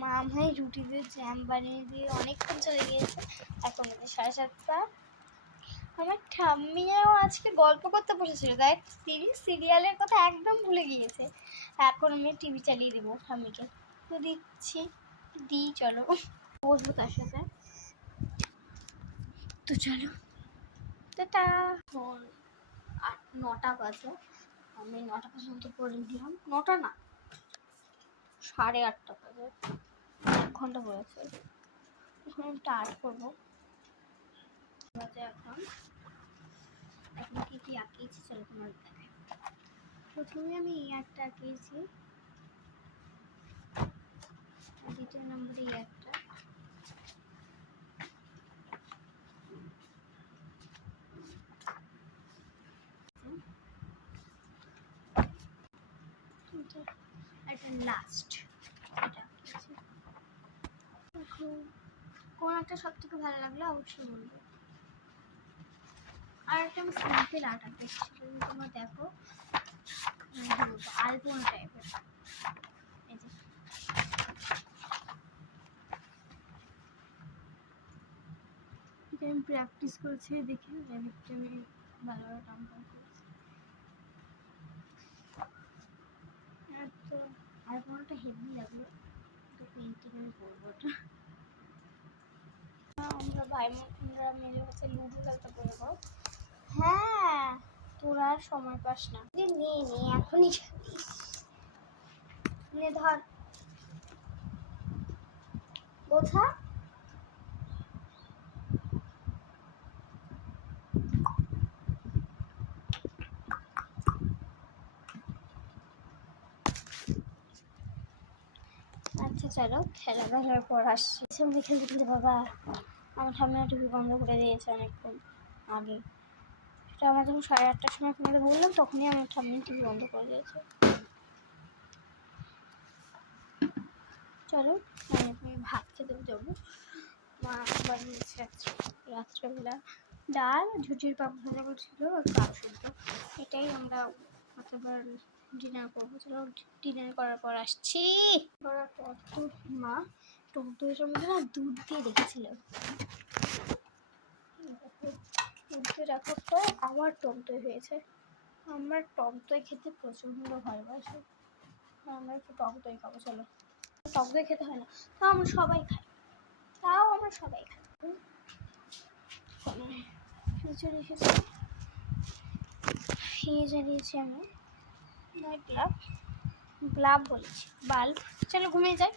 মা ভাই রুটি দিয়ে জ্যাম বানিয়ে দিয়ে অনেকক্ষণ চলে গিয়েছে। এখন 7:30। আমার ঠাম্মিও আজকে গল্প করতে বসেছিল, দেখ সিরিয়ালের কথা একদম ভুলে গিয়েছে। এখন আমি টিভি চালিয়ে দেবো ঠাম্মিকে, তো দিচ্ছি চলো বসবো তার সাথে। তো চলো টাটা। এখন 9টা বাজে, আমি 9টা পর্যন্ত পড়ে দিলাম। 9টা না, 8:30 বাজে, 1 ঘন্টা পড়েছে। এখন আমি স্টার্ট করবো। বাজে এখন কি আঁকিয়েছি চলো তোমার দেখাই। প্রথমে আমি এই একটা আঁকিয়েছি, দ্বিতীয় নম্বরে এই একটা, একটা লাস্ট এটা আঁকিয়েছি। এখন কোন একটা সব থেকে ভালো লাগলো অবশ্যই বলবো। আর একটা আমি সিম্পল আর্ট আঁকিয়েছি, তোমরা দেখো আলপনা টাইপের। এই যে এটা আমি প্র্যাকটিস করেছি, দেখি রেবিটটা আমি ভালোভাবে টান করেছি। তো আলপনাটা হেভি লাগলো, তো পেন্টিং আমি করবো ওটা। আমরা ভাই বোনরা মিলে হচ্ছে লুডো খেলতে বলবো। হ্যাঁ, তোরা আর সময় পাস না। নে এখনই নে, ধর বোঝা। আচ্ছা চলো, খেলাধুলার পর আসছি। সামনে খেলতে বাবা আমার ঠাম্মি টিভি বন্ধ করে দিয়েছে অনেকক্ষণ আগে। সেটা আমার যখন 8:30টার সময় তোমাদের বললাম, তখনই আমার ঠাম্মি টিভি বন্ধ করে দিয়েছে। চলো আমি ভাত খেতে যাবো। মা বানিয়েছে রাত্রেবেলা ডাল, ঝুঝির পাপড় ভাজা করছিল আর কাপ শুদ্ধ। এটাই আমরা কতবার ডিনার করবো। চলো ডিনার করার পর আসছি। মা টক দইয়ের মধ্যে না দুধ দিয়ে রেখেছিল, দুধ দিয়ে রাখার পর আবার টক দই হয়েছে। আমরা টক দই খেতে প্রচণ্ড ভালোবাসি, আমরা একটু টক দই খাবো। চলো, টক দই খেতে হয় না, তাও আমরা সবাই খাই। জ্বালিয়েছি আমি, গ্লাভ বলেছি, বাল্ব। চলো ঘুমিয়ে যাই।